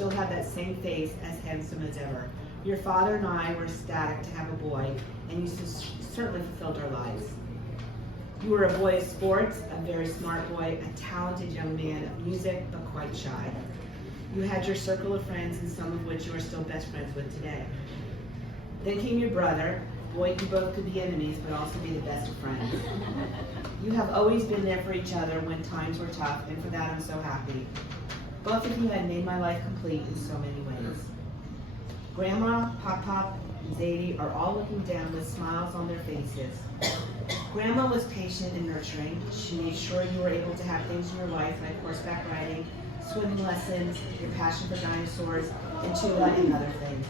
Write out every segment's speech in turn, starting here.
still have that same face, as handsome as ever. Your father and I were ecstatic to have a boy, and you certainly fulfilled our lives. You were a boy of sports, a very smart boy, a talented young man of music, but quite shy. You had your circle of friends, and some of which you are still best friends with today. Then came your brother. Boy, you both could be enemies, but also be the best of friends. You have always been there for each other when times were tough, and for that I'm so happy. Both of you had made my life complete in so many ways. Grandma, Pop, and Zadie are all looking down with smiles on their faces. Grandma was patient and nurturing. She made sure you were able to have things in your life like horseback riding, swimming lessons, your passion for dinosaurs, and tuba and other things.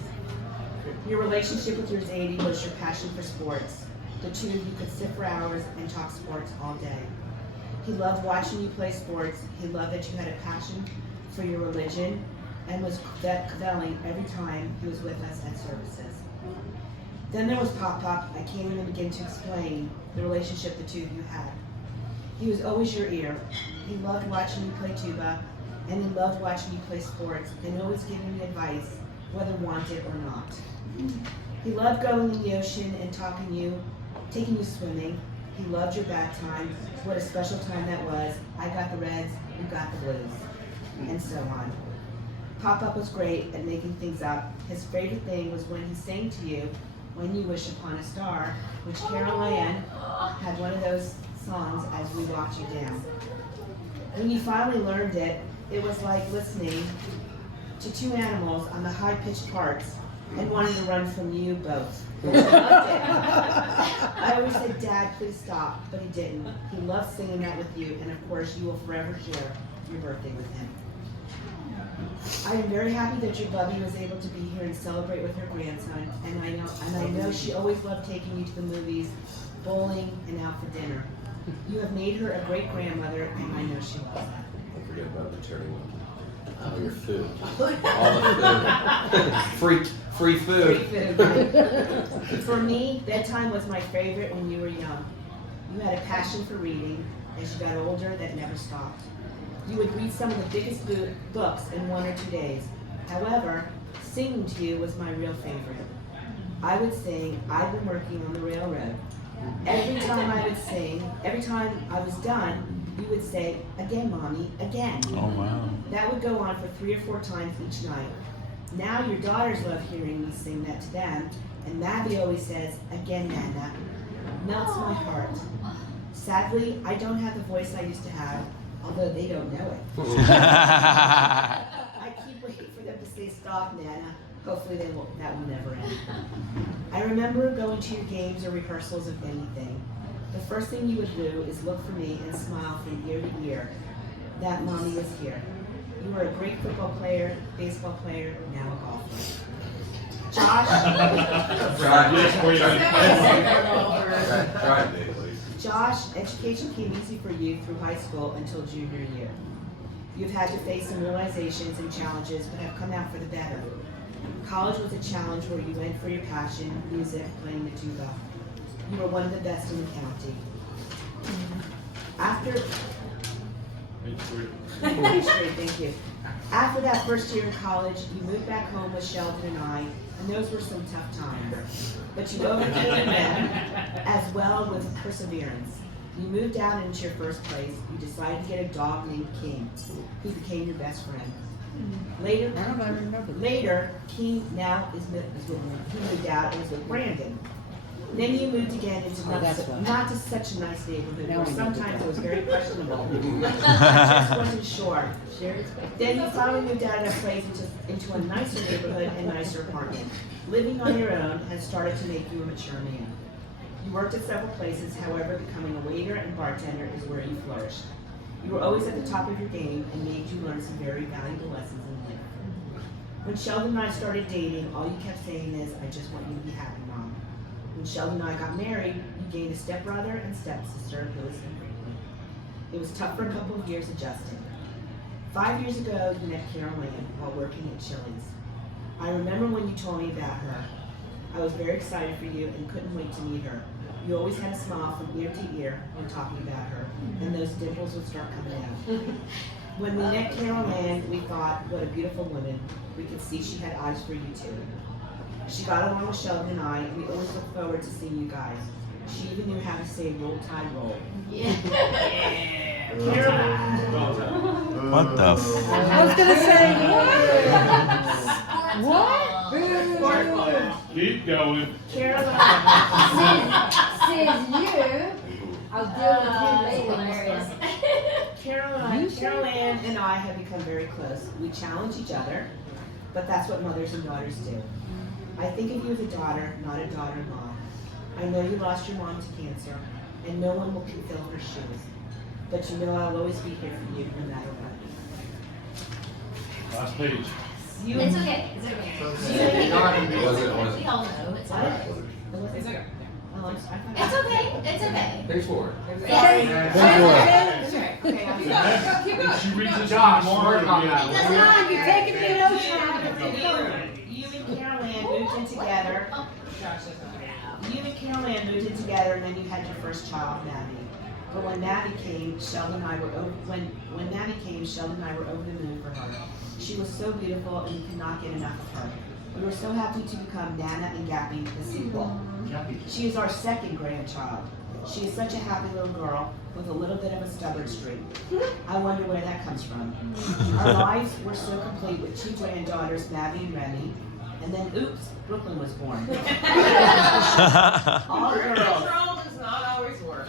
Your relationship with your Zadie was your passion for sports. The two of you could sit for hours and talk sports all day. He loved watching you play sports. He loved that you had a passion for your religion and was cavelling every time he was with us at services. Then there was Pop. I can't even begin to explain the relationship the two of you had. He was always your ear. He loved watching you play tuba, and he loved watching you play sports, and always giving you advice, whether wanted or not. He loved going in the ocean and taking you swimming. He loved your bath time. What a special time that was. I got the reds, you got the blues, and so on. Pop was great at making things up. His favorite thing was when he sang to you, When You Wish Upon a Star, which Carolann had one of those songs as we walked you down. When you finally learned it, it was like listening to two animals on the high-pitched parts and wanting to run from you both. He loved it. I always said, Dad, please stop, but he didn't. He loved singing that with you, and of course, you will forever share your birthday with him. I am very happy that your Bubby was able to be here and celebrate with her grandson, and I know she always loved taking you to the movies, bowling, and out for dinner. You have made her a great grandmother, and I know she loves that. Don't forget about the charity one. Your food. All the food. Free food. Free food. For me, bedtime was my favorite when you were young. You had a passion for reading. As you got older, that never stopped. You would read some of the biggest books in 1 or 2 days. However, singing to you was my real favorite. I would sing, I've been working on the railroad. Every time I would sing, every time I was done, you would say, again, Mommy, again. Oh, wow. That would go on for 3 or 4 times each night. Now your daughters love hearing me sing that to them, and Maddie always says, again, Nana. Melts my heart. Sadly, I don't have the voice I used to have, although they don't know it. I keep waiting for them to say, stop, Nana. Hopefully that will never end. I remember going to your games or rehearsals of anything. The first thing you would do is look for me and smile from ear to ear that Mommy was here. You were a great football player, baseball player, now a golfer. Josh, education came easy for you through high school until junior year. You've had to face some realizations and challenges, but have come out for the better. College was a challenge where you went for your passion, music, playing the tuba. You were one of the best in the county. Thank you. After that first year in college, you moved back home with Sheldon and I, and those were some tough times. But you overcame them as well with perseverance. You moved out into your first place. You decided to get a dog named King, who became your best friend. Later, King now is with he moved out and is with Brandon. Then you moved again into not to such a nice neighborhood where sometimes it was very questionable. I just wasn't sure. Then you finally moved out of that place into a nicer neighborhood and nicer apartment. Living on your own has started to make you a mature man. You worked at several places, however, becoming a waiter and bartender is where you flourished. You were always at the top of your game and made you learn some very valuable lessons in life. When Sheldon and I started dating, all you kept saying is, I just want you to be happy, Mom. When Sheldon and I got married, you gained a stepbrother and stepsister who was infrequent. It was tough for a couple of years adjusting. 5 years ago, you met Carolann while working at Chili's. I remember when you told me about her. I was very excited for you and couldn't wait to meet her. You always had a smile from ear to ear when talking about her, and those dimples would start coming out. When we met Carolann, we thought, what a beautiful woman. We could see she had eyes for you too. She got along with Sheldon and I, and we always looked forward to seeing you guys. She even knew how to say roll tide roll. Yeah. What the f? I was gonna say, what? Keep going. Carolann, Says you. I'll deal with you later. Carolann and I have become very close. We challenge each other, but that's what mothers and daughters do. I think of you as a daughter, not a daughter-in-law. I know you lost your mom to cancer, and no one will fill her shoes. But you know I'll always be here for you, no matter what. Last page. You, It's okay. It's okay. It wasn't- We all know it's okay. It's okay. Oh, I'm sorry. It's okay. It's okay. Page 4. Sorry. If she reads this Josh, tomorrow, work on that it'll be one. Come on, you're taking me an ocean. You and Carolann moved in together. You and Carolann moved in together, and then you had your first child, Maddie. But when Maddie came, Sheldon and I were over. When Maddie came, Sheldon and I were over the moon for her. She was so beautiful, and we could not get enough of her. We were so happy to become Nana and Gappy, the sequel. She is our second grandchild. She is such a happy little girl with a little bit of a stubborn streak. I wonder where that comes from. Our lives were so complete with 2 granddaughters, Maddie and Remy, and then oops, Brooklyn was born. All girls. does not always work.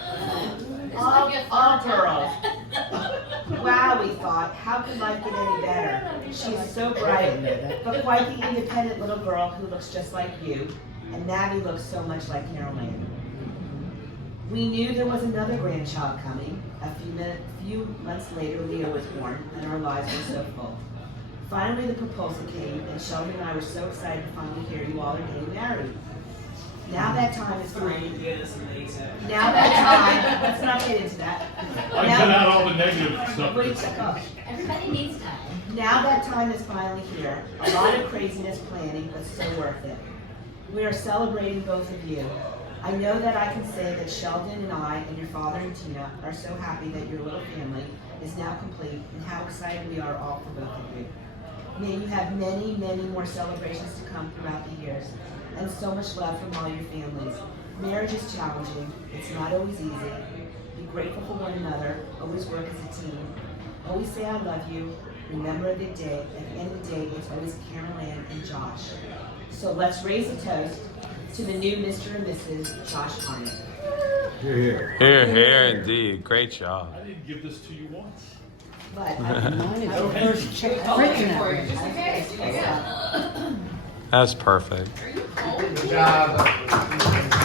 All girls. Wow, we thought, how could life get any better? She is so bright, but quite the independent little girl who looks just like you, and Maddie looks so much like Carolann. We knew there was another grandchild coming. A few months later, Leo was born, and our lives were so full. Finally, the proposal came, and Sheldon and I were so excited to finally hear you all are getting married. Now that time is finally. Now that time, let's not get into that. I cut out all the negative stuff. Wait, check off. Everybody needs time. Now that time is finally here. A lot of craziness planning, but so worth it. We are celebrating both of you. I know that I can say that Sheldon and I and your father and Tina are so happy that your little family is now complete, and how excited we are all for both of you. May you have many, many more celebrations to come throughout the years, and so much love from all your families. Marriage is challenging. It's not always easy. Be grateful for one another. Always work as a team. Always say I love you. Remember the day. At the end of the day, it's always Carolann and Josh. So let's raise a toast to the new Mr. and Mrs. Josh Harnett. Here, indeed. Great job. I didn't give this to you once. But Mine is the first original. That's perfect. Good job.